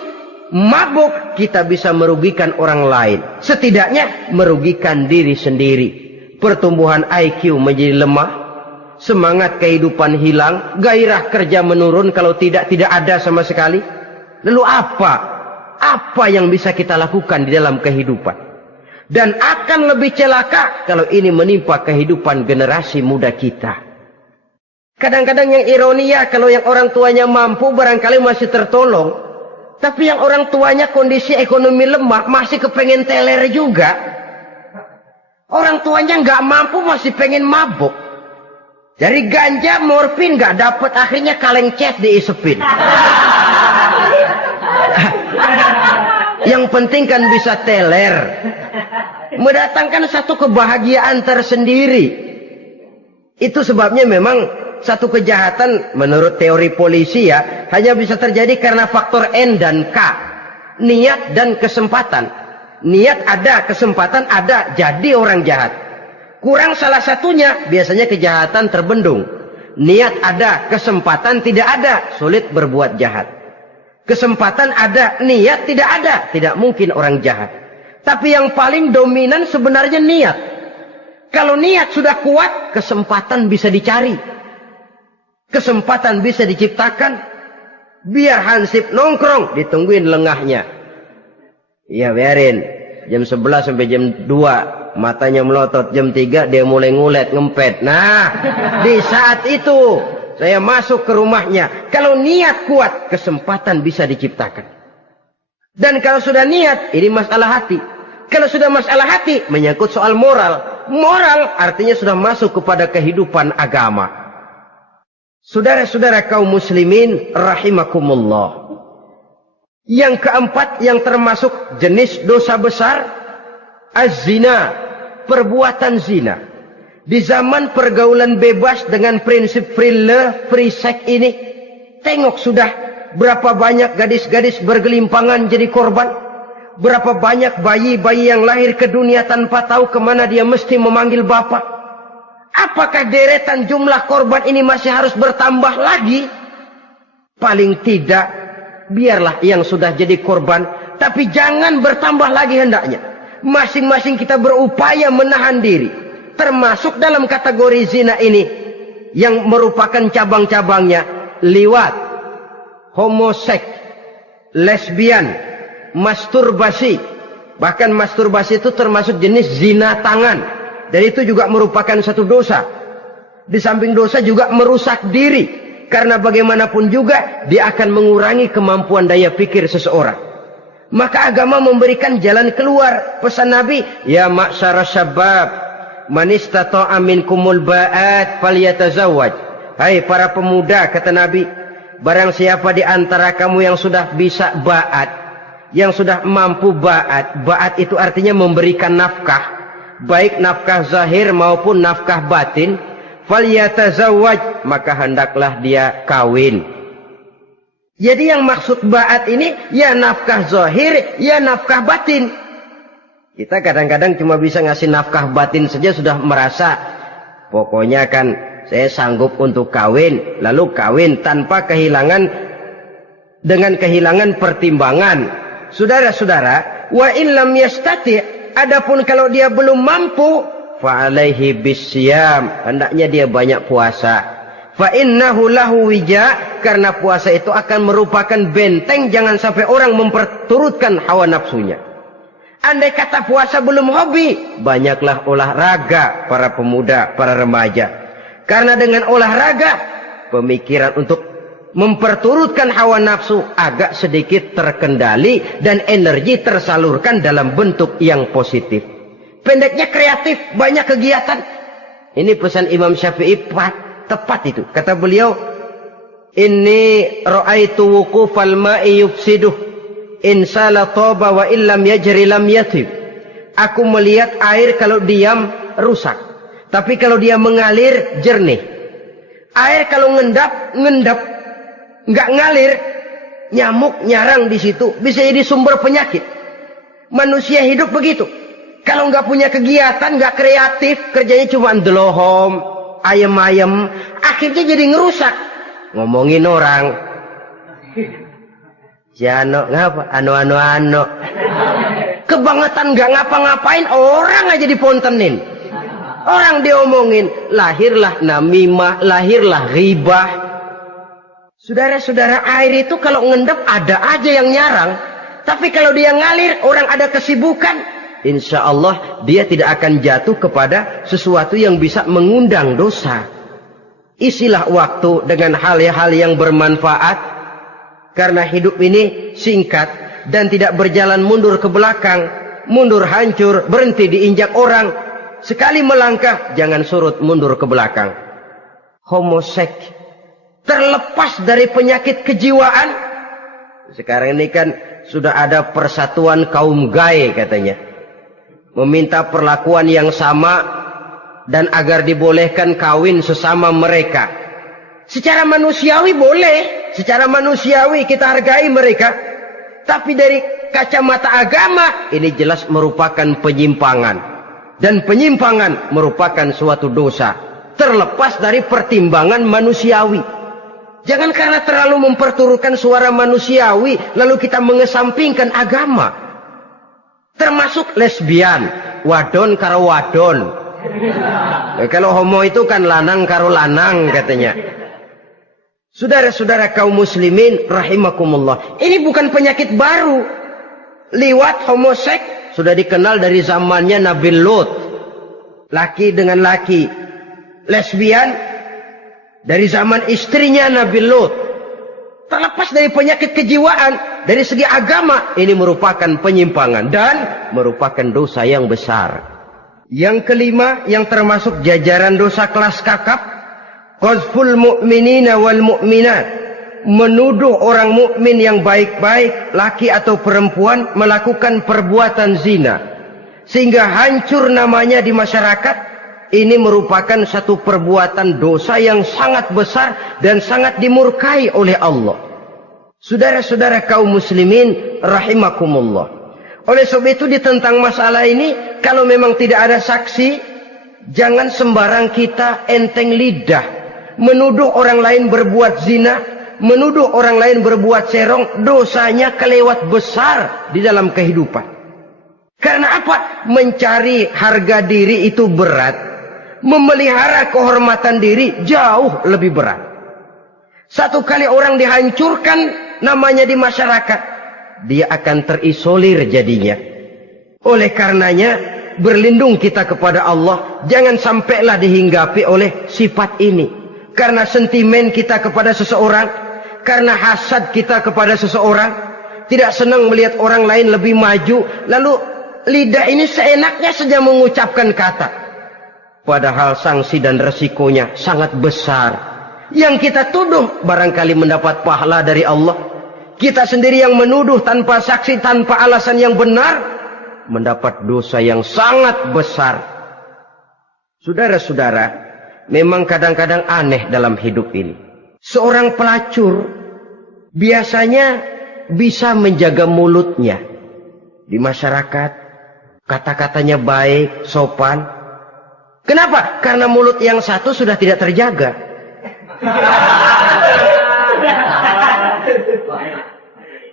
mabuk, kita bisa merugikan orang lain. Setidaknya merugikan diri sendiri. Pertumbuhan IQ menjadi lemah, semangat kehidupan hilang, gairah kerja menurun, kalau tidak ada sama sekali. Lalu apa yang bisa kita lakukan di dalam kehidupan? Dan akan lebih celaka kalau ini menimpa kehidupan generasi muda kita. Kadang-kadang yang ironi ya, kalau yang orang tuanya mampu barangkali masih tertolong. Tapi yang orang tuanya kondisi ekonomi lemah masih kepengen teler juga. Orang tuanya nggak mampu masih pengen mabuk. Dari ganja, morfin nggak dapat, akhirnya kaleng cet diisepin. Yang penting kan bisa teler, mendatangkan satu kebahagiaan tersendiri. Itu sebabnya memang satu kejahatan menurut teori polisi ya hanya bisa terjadi karena faktor N dan K, niat dan kesempatan. Niat ada, kesempatan ada, jadi orang jahat. Kurang salah satunya, biasanya kejahatan terbendung. Niat ada, kesempatan tidak ada, sulit berbuat jahat. Kesempatan ada, niat tidak ada, tidak mungkin orang jahat. Tapi yang paling dominan sebenarnya niat. Kalau niat sudah kuat, kesempatan bisa dicari. Kesempatan bisa diciptakan. Biar Hansip nongkrong, ditungguin lengahnya. Iya biarin. Jam 11 sampai jam 2. Matanya melotot. Jam 3 dia mulai ngulet, ngempet. Nah, di saat itu saya masuk ke rumahnya. Kalau niat kuat, kesempatan bisa diciptakan. Dan kalau sudah niat, ini masalah hati. Kalau sudah masalah hati, menyangkut soal moral. Moral artinya sudah masuk kepada kehidupan agama. Saudara-saudara kaum muslimin rahimakumullah. Yang keempat yang termasuk jenis dosa besar, az-zina, perbuatan zina. Di zaman pergaulan bebas dengan prinsip free love, free sex ini, tengok sudah berapa banyak gadis-gadis bergelimpangan jadi korban. Berapa banyak bayi-bayi yang lahir ke dunia tanpa tahu kemana dia mesti memanggil bapak. Apakah deretan jumlah korban ini masih harus bertambah lagi? Paling tidak, biarlah yang sudah jadi korban, tapi jangan bertambah lagi hendaknya. Masing-masing kita berupaya menahan diri. Termasuk dalam kategori zina ini, yang merupakan cabang-cabangnya, liwat, homoseks, lesbian, masturbasi. Bahkan masturbasi itu termasuk jenis zina tangan. Dan itu juga merupakan satu dosa. Di samping dosa juga merusak diri. Karena bagaimanapun juga dia akan mengurangi kemampuan daya pikir seseorang. Maka agama memberikan jalan keluar. Pesan Nabi, ya ma'syara syabab, man istata'a minkumul ba'at falyatazawwaj. Hai para pemuda, kata Nabi, barang siapa di antara kamu yang sudah bisa ba'at, yang sudah mampu ba'at. Ba'at itu artinya memberikan nafkah. Baik nafkah zahir maupun nafkah batin, falyatazawwaj, maka hendaklah dia kawin. Jadi yang maksud ba'at ini ya nafkah zahir, ya nafkah batin. Kita kadang-kadang cuma bisa ngasih nafkah batin saja sudah merasa pokoknya kan saya sanggup untuk kawin, lalu kawin tanpa kehilangan, dengan kehilangan pertimbangan. Saudara-saudara, wa in lam yastati', adapun kalau dia belum mampu, fa alaihi bisyam, hendaknya dia banyak puasa. Fa innahu lahu wija, karena puasa itu akan merupakan benteng jangan sampai orang memperturutkan hawa nafsunya. Andai kata puasa belum hobi, banyaklah olahraga para pemuda, para remaja. Karena dengan olahraga, pemikiran untuk memperturutkan hawa nafsu agak sedikit terkendali dan energi tersalurkan dalam bentuk yang positif. Pendeknya kreatif, banyak kegiatan. Ini pesan Imam Syafi'i tepat itu. Kata beliau, inni ra'aitu wuqufal ma'i yufsiduh in sala toba wa illam yajri lam yatib. Aku melihat air kalau diam rusak, tapi kalau dia mengalir jernih. Air kalau ngendap nggak ngalir, nyamuk nyarang di situ, bisa jadi sumber penyakit. Manusia hidup begitu. Kalau nggak punya kegiatan, nggak kreatif, kerjanya cuma delohom, ayam-ayam, akhirnya jadi ngerusak. Ngomongin orang, si Ano ngapa? Ano. Kebangetan nggak ngapa-ngapain, orang aja dipontenin. Orang diomongin, lahirlah namimah, lahirlah ghibah. Saudara-saudara, air itu kalau ngendap ada aja yang nyarang. Tapi kalau dia ngalir, orang ada kesibukan, insya Allah dia tidak akan jatuh kepada sesuatu yang bisa mengundang dosa. Isilah waktu dengan hal-hal yang bermanfaat. Karena hidup ini singkat dan tidak berjalan mundur ke belakang. Mundur hancur, berhenti diinjak orang. Sekali melangkah, jangan surut mundur ke belakang. Homoseks, terlepas dari penyakit kejiwaan. Sekarang ini kan sudah ada persatuan kaum gay katanya. Meminta perlakuan yang sama dan agar dibolehkan kawin sesama mereka. Secara manusiawi boleh. Secara manusiawi kita hargai mereka. Tapi dari kacamata agama, ini jelas merupakan penyimpangan. Dan penyimpangan merupakan suatu dosa. Terlepas dari pertimbangan manusiawi. Jangan karena terlalu memperturutkan suara manusiawi, lalu kita mengesampingkan agama. Termasuk lesbian, wadon karo wadon. Kalau homo itu kan lanang karo lanang katanya. Saudara-saudara kaum muslimin rahimakumullah. Ini bukan penyakit baru. Liwat, homoseks sudah dikenal dari zamannya Nabi Lot. Laki dengan laki. Lesbian dari zaman istrinya Nabi Lot. Terlepas dari penyakit kejiwaan, dari segi agama, ini merupakan penyimpangan dan merupakan dosa yang besar. Yang kelima, yang termasuk jajaran dosa kelas kakap, qazful mu'minina wal mu'minat, menuduh orang mukmin yang baik-baik, laki atau perempuan, melakukan perbuatan zina sehingga hancur namanya di masyarakat. Ini merupakan satu perbuatan dosa yang sangat besar dan sangat dimurkai oleh Allah. Saudara-saudara kaum muslimin rahimakumullah. Oleh sebab itu tentang masalah ini, kalau memang tidak ada saksi, jangan sembarang kita enteng lidah menuduh orang lain berbuat zina, menuduh orang lain berbuat serong. Dosanya kelewat besar di dalam kehidupan. Karena apa? Mencari harga diri itu berat. Memelihara kehormatan diri jauh lebih berat. Satu kali orang dihancurkan namanya di masyarakat, dia akan terisolir jadinya. Oleh karenanya, berlindung kita kepada Allah, jangan sampailah dihinggapi oleh sifat ini. Karena sentimen kita kepada seseorang, karena hasad kita kepada seseorang, tidak senang melihat orang lain lebih maju, lalu lidah ini seenaknya saja mengucapkan kata. Padahal sanksi dan resikonya sangat besar. Yang kita tuduh barangkali mendapat pahala dari Allah. Kita sendiri yang menuduh tanpa saksi, tanpa alasan yang benar, mendapat dosa yang sangat besar. Saudara-saudara, memang kadang-kadang aneh dalam hidup ini. Seorang pelacur biasanya bisa menjaga mulutnya di masyarakat. Kata-katanya baik, sopan. Kenapa? Karena mulut yang satu sudah tidak terjaga.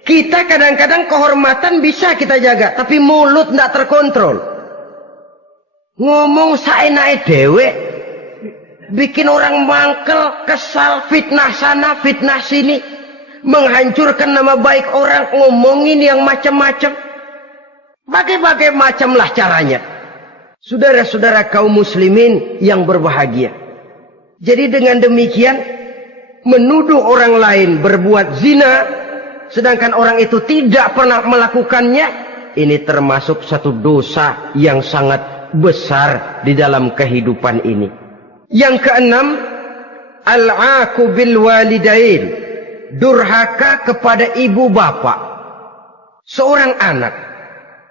Kita kadang-kadang kehormatan bisa kita jaga, tapi mulut tidak terkontrol. Ngomong saenake dhewe, bikin orang mangkel, kesal, fitnah sana, fitnah sini, menghancurkan nama baik orang, ngomongin yang macam-macam. Bagai-bagai macamlah caranya. Saudara-saudara kaum muslimin yang berbahagia. Jadi dengan demikian, menuduh orang lain berbuat zina, sedangkan orang itu tidak pernah melakukannya, ini termasuk satu dosa yang sangat besar di dalam kehidupan ini. Yang keenam, al-'aqu bil walidain, durhaka kepada ibu bapak. Seorang anak,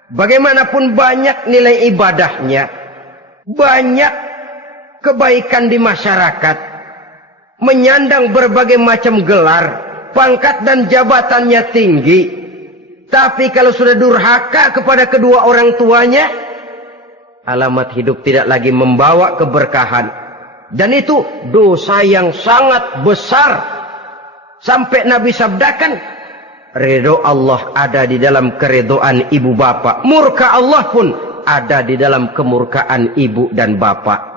bagaimanapun banyak nilai ibadahnya, banyak kebaikan di masyarakat, menyandang berbagai macam gelar, pangkat dan jabatannya tinggi, tapi kalau sudah durhaka kepada kedua orang tuanya, alamat hidup tidak lagi membawa keberkahan. Dan itu dosa yang sangat besar. Sampai Nabi sabdakan, ridho Allah ada di dalam keridhaan ibu bapak. Murka Allah pun ada di dalam kemurkaan ibu dan bapak.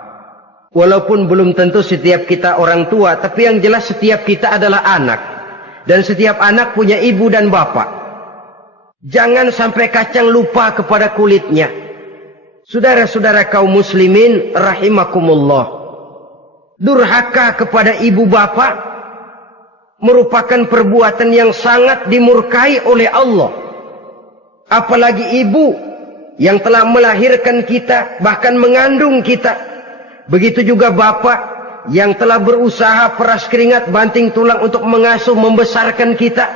Walaupun belum tentu setiap kita orang tua, tapi yang jelas setiap kita adalah anak. Dan setiap anak punya ibu dan bapak. Jangan sampai kacang lupa kepada kulitnya. Saudara-saudara kaum muslimin rahimakumullah. Durhaka kepada ibu bapak merupakan perbuatan yang sangat dimurkai oleh Allah. Apalagi ibu yang telah melahirkan kita, bahkan mengandung kita. Begitu juga bapak yang telah berusaha peras keringat banting tulang untuk mengasuh membesarkan kita.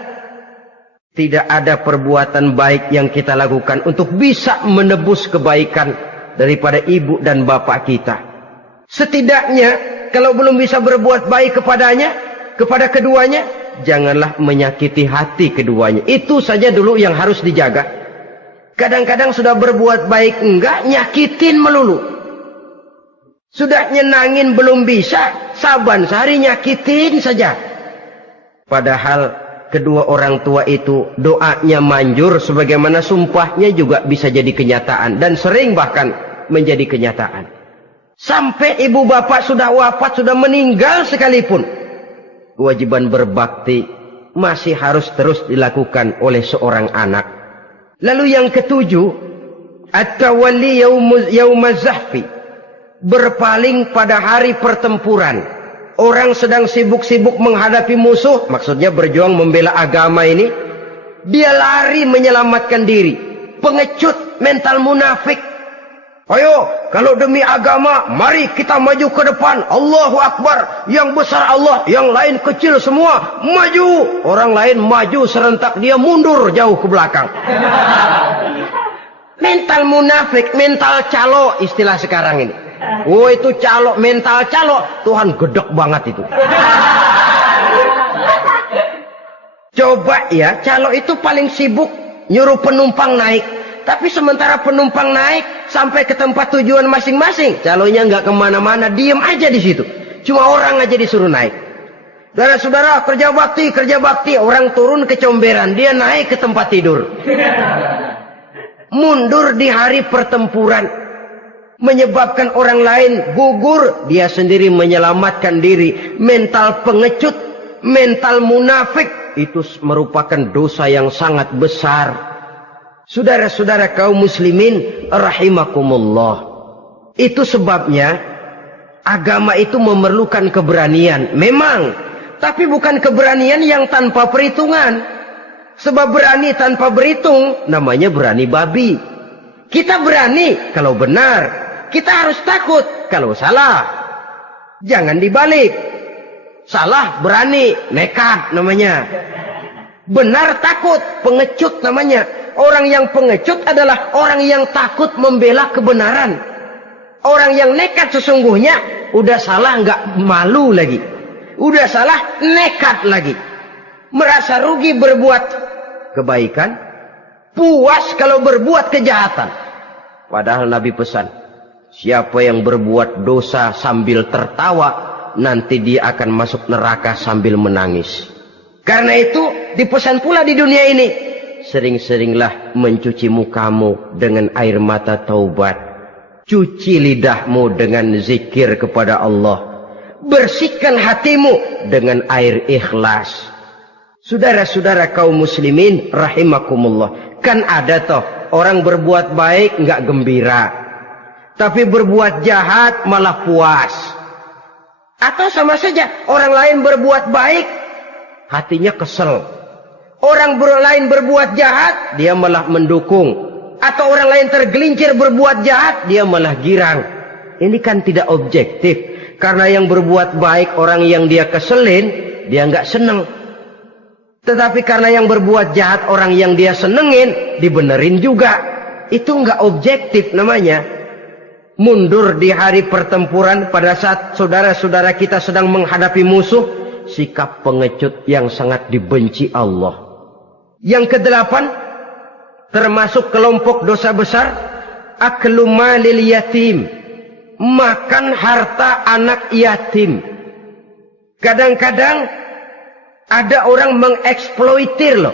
Tidak ada perbuatan baik yang kita lakukan untuk bisa menebus kebaikan daripada ibu dan bapak kita. Setidaknya kalau belum bisa berbuat baik kepadanya, kepada keduanya, janganlah menyakiti hati keduanya. Itu saja dulu yang harus dijaga. Kadang-kadang sudah berbuat baik enggak, nyakitin melulu. Sudah nyenangin belum bisa, saban sehari nyakitin saja. Padahal kedua orang tua itu doanya manjur, sebagaimana sumpahnya juga bisa jadi kenyataan. Dan sering bahkan menjadi kenyataan. Sampai ibu bapak sudah wafat, sudah meninggal sekalipun, kewajiban berbakti masih harus terus dilakukan oleh seorang anak. Lalu yang ketujuh, at-tawalli yaumaz zahfi, berpaling pada hari pertempuran. Orang sedang sibuk-sibuk menghadapi musuh, maksudnya berjuang membela agama ini, dia lari menyelamatkan diri. Pengecut, mental munafik. Ayo, kalau demi agama, mari kita maju ke depan. Allahu Akbar. Yang besar Allah, yang lain kecil semua. Maju. Orang lain maju serentak, dia mundur jauh ke belakang. Mental munafik, mental calo istilah sekarang ini. Oh, itu calo, mental calo. Tuhan gedek banget itu. Coba ya, calo itu paling sibuk nyuruh penumpang naik. Tapi sementara penumpang naik sampai ke tempat tujuan masing-masing, calonya nggak kemana-mana, diem aja di situ. Cuma orang aja disuruh naik. Saudara-saudara, kerja bakti, orang turun ke comberan, dia naik ke tempat tidur. Mundur di hari pertempuran, menyebabkan orang lain gugur, dia sendiri menyelamatkan diri. Mental pengecut, mental munafik, itu merupakan dosa yang sangat besar. Saudara-saudara kaum muslimin rahimakumullah. Itu sebabnya agama itu memerlukan keberanian. Memang, tapi bukan keberanian yang tanpa perhitungan. Sebab berani tanpa berhitung namanya berani babi. Kita berani kalau benar, kita harus takut kalau salah. Jangan dibalik. Salah berani, nekat namanya. Benar takut, pengecut namanya. Orang yang pengecut adalah orang yang takut membela kebenaran. Orang yang nekat sesungguhnya udah salah nggak malu lagi. Udah salah nekat lagi. Merasa rugi berbuat kebaikan, puas kalau berbuat kejahatan. Padahal Nabi pesan, siapa yang berbuat dosa sambil tertawa, nanti dia akan masuk neraka sambil menangis. Karena itu dipesan pula di dunia ini, sering-seringlah mencuci mukamu dengan air mata taubat. Cuci lidahmu dengan zikir kepada Allah. Bersihkan hatimu dengan air ikhlas. Saudara-saudara kaum muslimin rahimakumullah. Kan ada toh orang berbuat baik nggak gembira. Tapi berbuat jahat malah puas. Atau sama saja orang lain berbuat baik, hatinya kesel. Orang lain berbuat jahat, dia malah mendukung. Atau orang lain tergelincir berbuat jahat, dia malah girang. Ini kan tidak objektif. Karena yang berbuat baik, orang yang dia keselin, dia nggak seneng. Tetapi karena yang berbuat jahat, orang yang dia senengin, dibenerin juga. Itu nggak objektif namanya. Mundur di hari pertempuran pada saat saudara-saudara kita sedang menghadapi musuh, sikap pengecut yang sangat dibenci Allah. Yang kedelapan, termasuk kelompok dosa besar, aklu malil yatim, makan harta anak yatim. Kadang-kadang ada orang mengeksploitir loh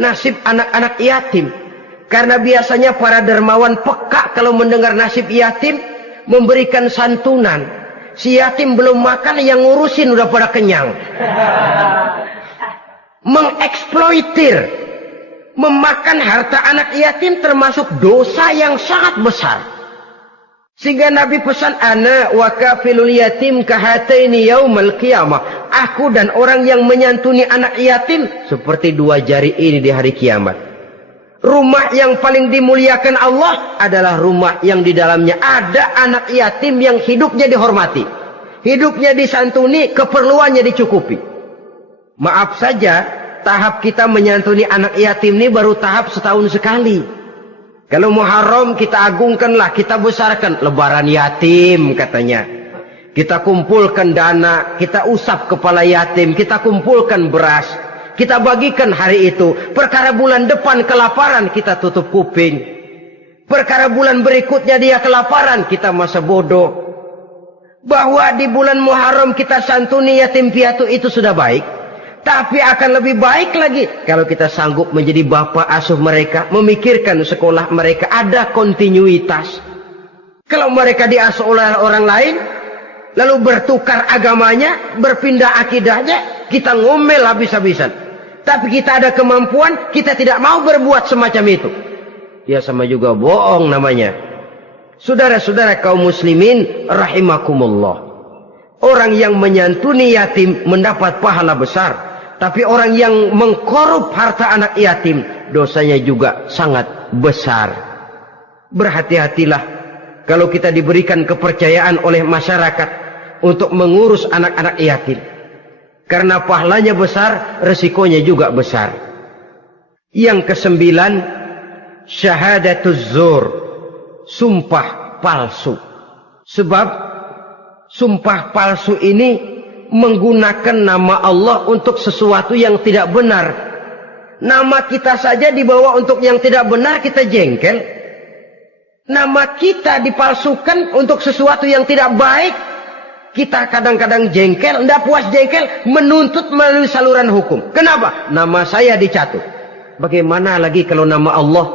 nasib anak-anak yatim. Karena biasanya para dermawan peka kalau mendengar nasib yatim, memberikan santunan. Si yatim belum makan, yang ngurusin udah pada kenyang. Mengeksploitir, memakan harta anak yatim termasuk dosa yang sangat besar. Sehingga Nabi pesan, ana wa kafilul yatim kahataini yaumal qiyamah. Aku dan orang yang menyantuni anak yatim seperti dua jari ini di hari kiamat. Rumah yang paling dimuliakan Allah adalah rumah yang di dalamnya ada anak yatim yang hidupnya dihormati, hidupnya disantuni, keperluannya dicukupi. Maaf saja, tahap kita menyantuni anak yatim ini baru tahap setahun sekali. Kalau Muharram kita agungkanlah, kita besarkan. Lebaran yatim katanya. Kita kumpulkan dana, kita usap kepala yatim, kita kumpulkan beras, kita bagikan hari itu. Perkara bulan depan kelaparan, kita tutup kuping. Perkara bulan berikutnya dia kelaparan, kita masa bodoh. Bahwa di bulan Muharram kita santuni yatim piatu itu sudah baik. Tapi akan lebih baik lagi kalau kita sanggup menjadi bapak asuh mereka, memikirkan sekolah mereka, ada kontinuitas. Kalau mereka diasuh oleh orang lain, lalu bertukar agamanya, berpindah akidahnya, kita ngomel habis-habisan. Tapi kita ada kemampuan, kita tidak mau berbuat semacam itu. Ya sama juga bohong namanya. Saudara-saudara kaum muslimin rahimakumullah. Orang yang menyantuni yatim mendapat pahala besar. Tapi orang yang mengkorup harta anak yatim, dosanya juga sangat besar. Berhati-hatilah kalau kita diberikan kepercayaan oleh masyarakat untuk mengurus anak-anak yatim. Karena pahalanya besar, resikonya juga besar. Yang kesembilan, syahadatuz zur, sumpah palsu. Sebab sumpah palsu ini menggunakan nama Allah untuk sesuatu yang tidak benar. Nama kita saja dibawa untuk yang tidak benar, kita jengkel. Nama kita dipalsukan untuk sesuatu yang tidak baik, kita kadang-kadang jengkel, tidak puas jengkel, menuntut melalui saluran hukum. Kenapa? Nama saya dicatut. Bagaimana lagi kalau nama Allah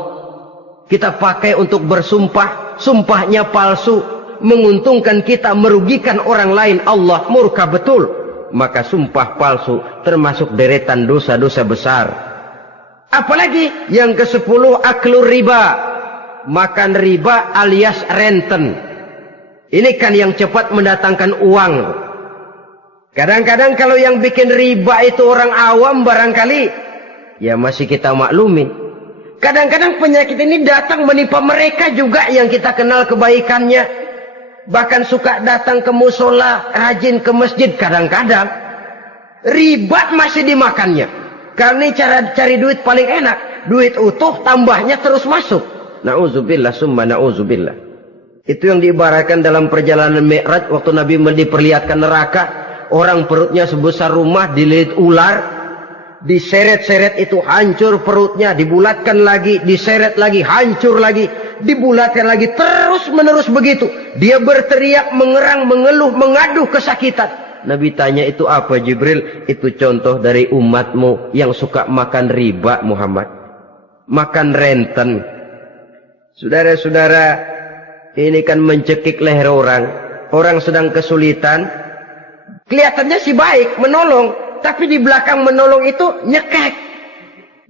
kita pakai untuk bersumpah, sumpahnya palsu, menguntungkan kita, merugikan orang lain, Allah murka betul. Maka sumpah palsu termasuk deretan dosa-dosa besar. Apalagi yang ke-10, aklur riba. Makan riba alias renten. Ini kan yang cepat mendatangkan uang. Kadang-kadang kalau yang bikin riba itu orang awam barangkali, ya masih kita maklumi. Kadang-kadang penyakit ini datang menimpa mereka juga yang kita kenal kebaikannya. Bahkan suka datang ke musola, rajin ke masjid kadang-kadang. Riba masih dimakannya. Karena ini cara cari duit paling enak. Duit utuh tambahnya terus masuk. Na'udzubillah summa na'udzubillah. Itu yang diibaratkan dalam perjalanan Mi'raj waktu Nabi diperlihatkan neraka. Orang perutnya sebesar rumah dililit ular. Diseret-seret itu hancur perutnya. Dibulatkan lagi, diseret lagi, hancur lagi. Dibulatkan lagi, terus menerus begitu. Dia berteriak, mengerang, mengeluh, mengaduh kesakitan. Nabi tanya, itu apa Jibril? Itu contoh dari umatmu yang suka makan riba Muhammad. Makan renten. Saudara-saudara, ini kan mencekik leher orang. Orang sedang kesulitan. Kelihatannya sih baik, menolong. Tapi di belakang menolong itu nyekek.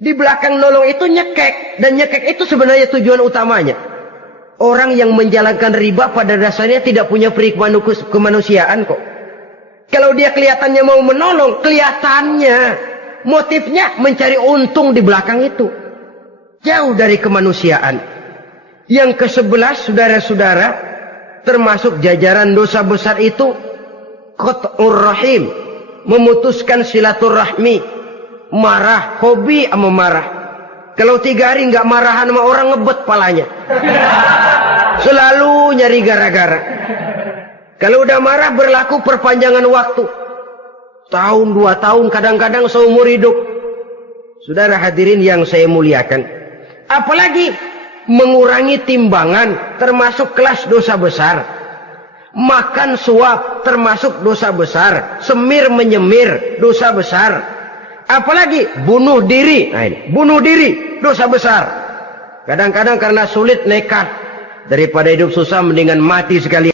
Di belakang nolong itu nyekek. Dan nyekek itu sebenarnya tujuan utamanya. Orang yang menjalankan riba pada dasarnya tidak punya peri kemanusiaan kok. Kalau dia kelihatannya mau menolong, kelihatannya motifnya mencari untung di belakang itu. Jauh dari kemanusiaan. Yang ke-11, saudara-saudara, termasuk jajaran dosa besar itu qat'ur rahim, memutuskan silaturahmi. Marah, hobi sama marah. Kalau 3 hari nggak marahan sama orang, ngebet palanya. Selalu nyari gara-gara. Kalau udah marah berlaku perpanjangan waktu. Tahun, 2 tahun, kadang-kadang seumur hidup. Saudara hadirin yang saya muliakan. Apalagi mengurangi timbangan termasuk kelas dosa besar. Makan suap termasuk dosa besar. Semir menyemir dosa besar. Apalagi bunuh diri. Nah ini, bunuh diri dosa besar. Kadang-kadang karena sulit nekat. Daripada hidup susah mendingan mati sekalian.